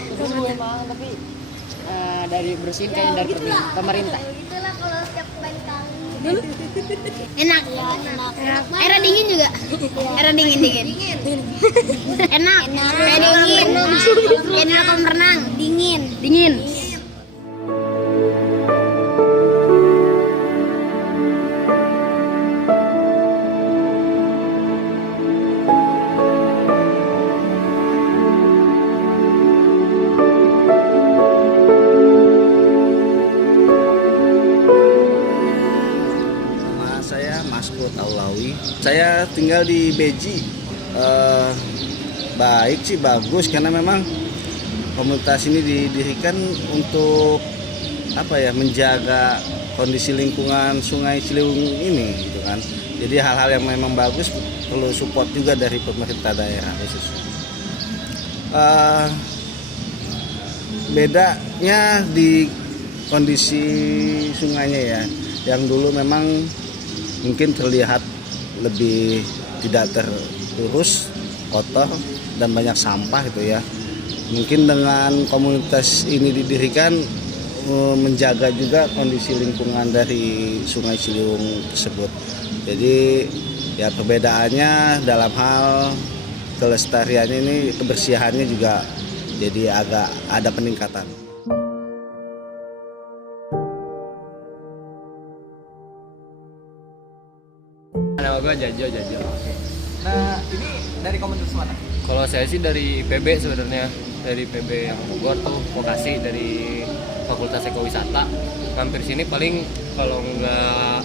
waktu dulu emang, tapi dari bersihin kayaknya dari pemerintah. Itulah kalau setiap main kali. Enak ya, enak. Airnya dingin juga. Airnya dingin. Enak. Kayak dingin. Kayak kolam renang, dingin. Saya Masko Taulawi. Saya tinggal di Beji. Baik sih, bagus karena memang komunitas ini didirikan untuk menjaga kondisi lingkungan Sungai Ciliwung ini gitu kan. Jadi hal-hal yang memang bagus perlu support juga dari pemerintah daerah khusus. Bedanya di kondisi sungainya ya, yang dulu memang mungkin terlihat lebih tidak terurus, kotor dan banyak sampah gitu ya. Mungkin dengan komunitas ini didirikan menjaga juga kondisi lingkungan dari Sungai Ciliwung tersebut. Jadi ya perbedaannya dalam hal kelestariannya ini, kebersihannya juga jadi agak ada peningkatan. Nama gue Jajo. Nah, ini dari komunitas mana? Kalau saya sih dari IPB sebenarnya, dari IPB yang Bogor tuh, vokasi dari Fakultas Ekowisata. Hampir sini paling kalau nggak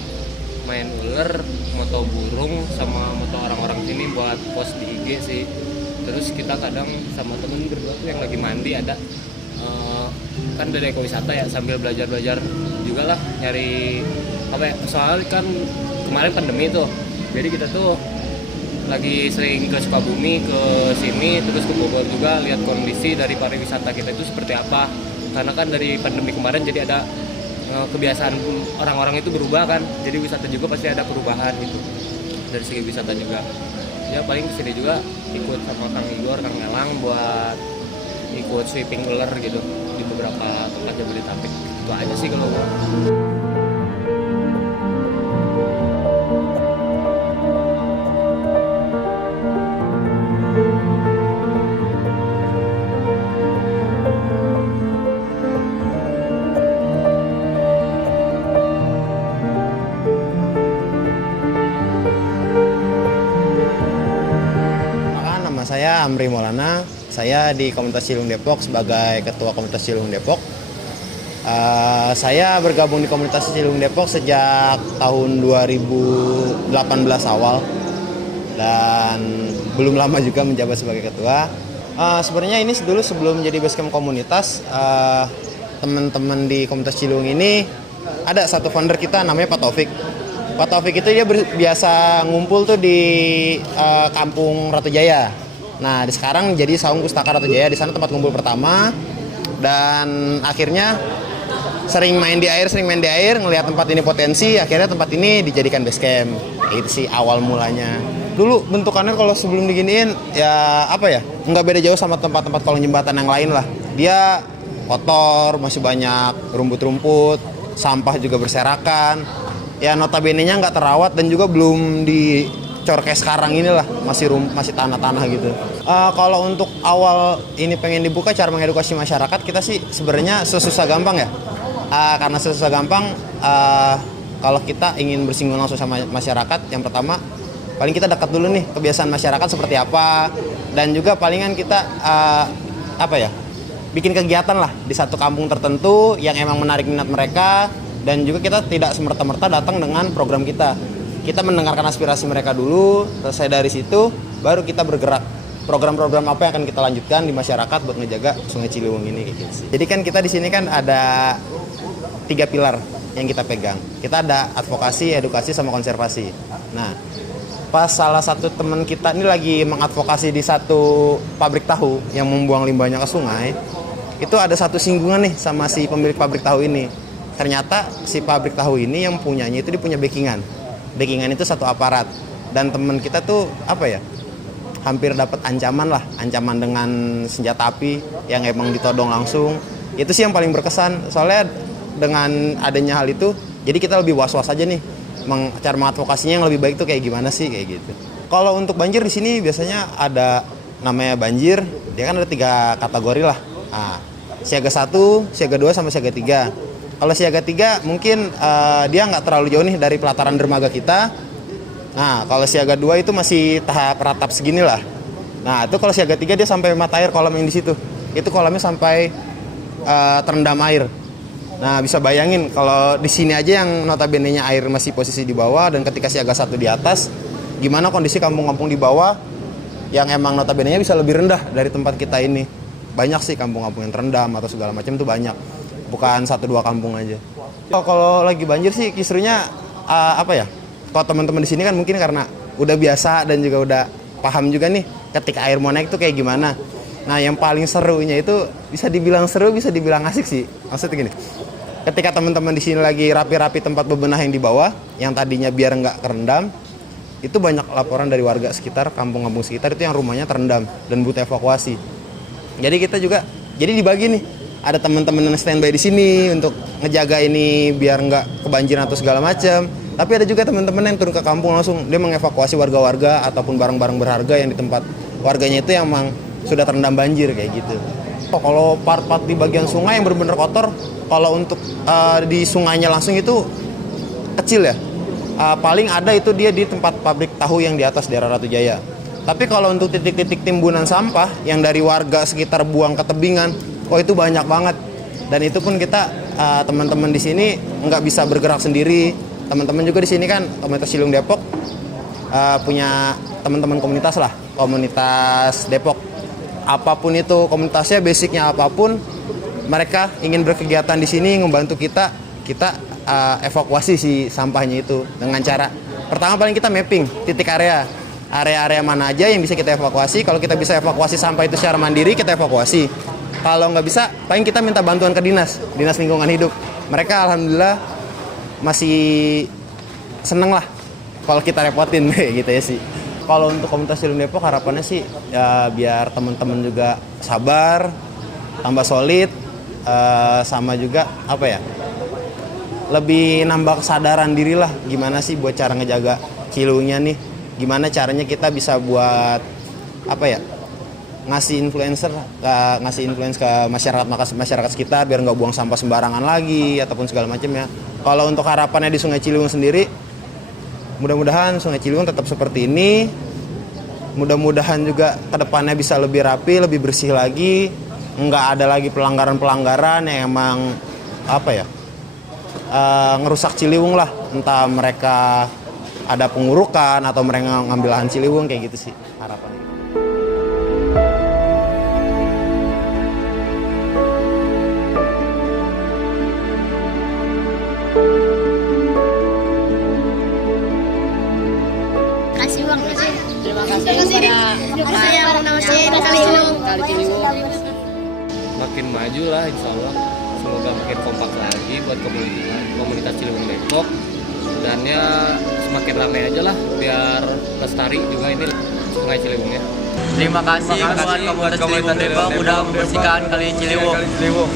main ular, moto burung sama moto orang-orang sini buat post di IG sih. Terus kita kadang sama temen berdua tuh yang lagi mandi ada kan dari ekowisata ya, sambil belajar juga lah nyari soalnya kan kemarin pandemi tuh, jadi kita tuh lagi sering ke Sukabumi, ke sini, terus ke Bogor juga lihat kondisi dari pariwisata kita itu seperti apa. Karena kan dari pandemi kemarin jadi ada kebiasaan orang-orang itu berubah kan, jadi wisata juga pasti ada perubahan gitu dari segi wisata juga. Ya paling kesini juga ikut sama Kang Igor, Kang Elang buat ikut sweeping ular gitu di beberapa tempat Jabodetabek. Itu aja sih kalau gua. Saya Amri Maulana, saya di Komunitas Ciliwung Depok sebagai Ketua Komunitas Ciliwung Depok. Saya bergabung di Komunitas Ciliwung Depok sejak tahun 2018 awal dan belum lama juga menjabat sebagai ketua. Sebenarnya ini dulu sebelum jadi basecamp komunitas, teman-teman di Komunitas Ciliwung ini ada satu founder kita namanya Pak Taufik. Pak Taufik itu dia biasa ngumpul tuh di Kampung Ratu Jaya. Nah, sekarang jadi Saung Pustaka Ratu Jaya, di sana tempat kumpul pertama. Dan akhirnya sering main di air, ngelihat tempat ini potensi, akhirnya tempat ini dijadikan basecamp. Itu sih awal mulanya. Dulu bentukannya kalau sebelum diginiin ya nggak beda jauh sama tempat-tempat kolong jembatan yang lain lah. Dia kotor, masih banyak rumput-rumput, sampah juga berserakan. Ya notabene-nya nggak terawat dan juga belum dicor kayak sekarang inilah, masih tanah-tanah gitu. Kalau untuk awal ini pengen dibuka cara mengedukasi masyarakat, kita sih sebenarnya sesusah gampang ya. Karena sesusah gampang, kalau kita ingin bersinggung langsung sama masyarakat, yang pertama paling kita dekat dulu nih kebiasaan masyarakat seperti apa, dan juga palingan kita bikin kegiatan lah di satu kampung tertentu yang emang menarik minat mereka. Dan juga kita tidak semerta-merta datang dengan program kita. Kita mendengarkan aspirasi mereka dulu, selesai dari situ baru kita bergerak. Program-program apa yang akan kita lanjutkan di masyarakat buat ngejaga Sungai Ciliwung ini gitu. Jadi kan kita di sini kan ada 3 pilar yang kita pegang. Kita ada advokasi, edukasi, sama konservasi. Nah, pas salah satu teman kita ini lagi mengadvokasi di satu pabrik tahu yang membuang limbahnya ke sungai, itu ada satu singgungan nih sama si pemilik pabrik tahu ini. Ternyata si pabrik tahu ini yang punyanya itu dia punya backingan. Backingan itu satu aparat. Dan teman kita tuh hampir dapat ancaman lah, ancaman dengan senjata api yang emang ditodong langsung. Itu sih yang paling berkesan, soalnya dengan adanya hal itu, jadi kita lebih was-was aja nih, cara mengadvokasinya yang lebih baik tuh kayak gimana sih, kayak gitu. Kalau untuk banjir di sini biasanya ada namanya banjir, dia kan ada 3 kategori lah. Nah, siaga 1, siaga 2, sama siaga 3. Kalau siaga 3 mungkin dia nggak terlalu jauh nih dari pelataran dermaga kita. Nah, kalau siaga 2 itu masih tahap ratap segini lah. Nah, itu kalau siaga 3 dia sampai mata air kolam yang di situ. Itu kolamnya sampai terendam air. Nah, bisa bayangin kalau di sini aja yang notabene-nya air masih posisi di bawah dan ketika siaga 1 di atas, gimana kondisi kampung-kampung di bawah yang emang notabene-nya bisa lebih rendah dari tempat kita ini. Banyak sih kampung-kampung yang terendam atau segala macam tuh banyak. Bukan 1-2 kampung aja. Kalau lagi banjir sih kisruhnya apa ya? Kalau teman-teman di sini kan mungkin karena udah biasa dan juga udah paham juga nih ketika air mau naik tuh kayak gimana. Nah, yang paling serunya itu bisa dibilang seru, bisa dibilang asik sih. Maksudnya gini, ketika teman-teman di sini lagi rapi-rapi tempat bebenah yang di bawah, yang tadinya biar nggak kerendam, itu banyak laporan dari warga sekitar, kampung-kampung sekitar itu yang rumahnya terendam dan butuh evakuasi. Jadi kita juga, jadi dibagi nih, ada teman-teman yang standby di sini untuk ngejaga ini biar nggak kebanjiran atau segala macam. Tapi ada juga teman-teman yang turun ke kampung langsung, dia mengevakuasi warga-warga ataupun barang-barang berharga yang di tempat warganya itu yang memang sudah terendam banjir kayak gitu. Kalau part-part di bagian sungai yang benar-benar kotor, kalau untuk di sungainya langsung itu kecil ya. Paling ada itu dia di tempat pabrik tahu yang di atas daerah Ratu Jaya. Tapi kalau untuk titik-titik timbunan sampah yang dari warga sekitar buang ke tebingan, itu banyak banget. Dan itu pun kita teman-teman di sini nggak bisa bergerak sendiri. Teman-teman juga di sini kan komunitas Ciliwung Depok punya teman-teman komunitas lah, komunitas Depok. Apapun itu komunitasnya, basicnya apapun, mereka ingin berkegiatan di sini membantu kita evakuasi si sampahnya itu dengan cara pertama paling kita mapping titik area mana aja yang bisa kita evakuasi. Kalau kita bisa evakuasi sampah itu secara mandiri, kita evakuasi. Kalau nggak bisa, paling kita minta bantuan ke dinas lingkungan hidup. Mereka alhamdulillah masih seneng lah kalau kita repotin gitu ya sih. Kalau untuk komunitas Ciliwung Depok harapannya sih ya biar teman-teman juga sabar, tambah solid, sama juga apa ya, lebih nambah kesadaran diri lah gimana sih buat cara ngejaga Ciliwungnya nih. Gimana caranya kita bisa buat apa ya, ngasih influence ke masyarakat sekitar biar nggak buang sampah sembarangan lagi ataupun segala macam ya. Kalau untuk harapannya di Sungai Ciliwung sendiri, mudah-mudahan Sungai Ciliwung tetap seperti ini. Mudah-mudahan juga kedepannya bisa lebih rapi, lebih bersih lagi, nggak ada lagi pelanggaran-pelanggaran yang emang apa ya, ngerusak Ciliwung lah. Entah mereka ada pengurukan atau mereka ngambil lahan Ciliwung kayak gitu sih harapannya. Makin maju lah insya Allah, semoga makin kompak lagi buat komunitas Ciliwung Depok, dan ya semakin ramai aja lah biar lestari juga ini Sungai Ciliwungnya. Terima kasih buat komunitas Ciliwung Depok udah membersihkan Kali Ciliwung.